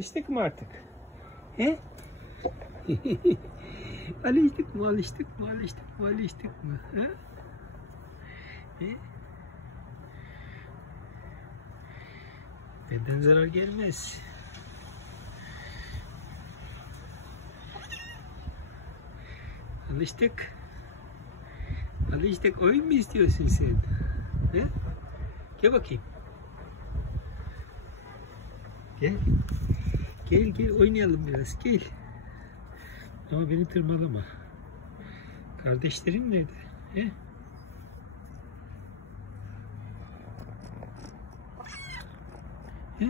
Alıştık mı artık? He? Alıştık mı? Alıştık mı? Alıştık mı? Alıştık mı? He? He? Benden zarar gelmez. Alıştık. Alıştık. Oyun mu istiyorsun sen? He? Gel bakayım. Gel. Gel gel oynayalım biraz. Gel. Ama beni tırmalama. Kardeşlerin nerede? He? He?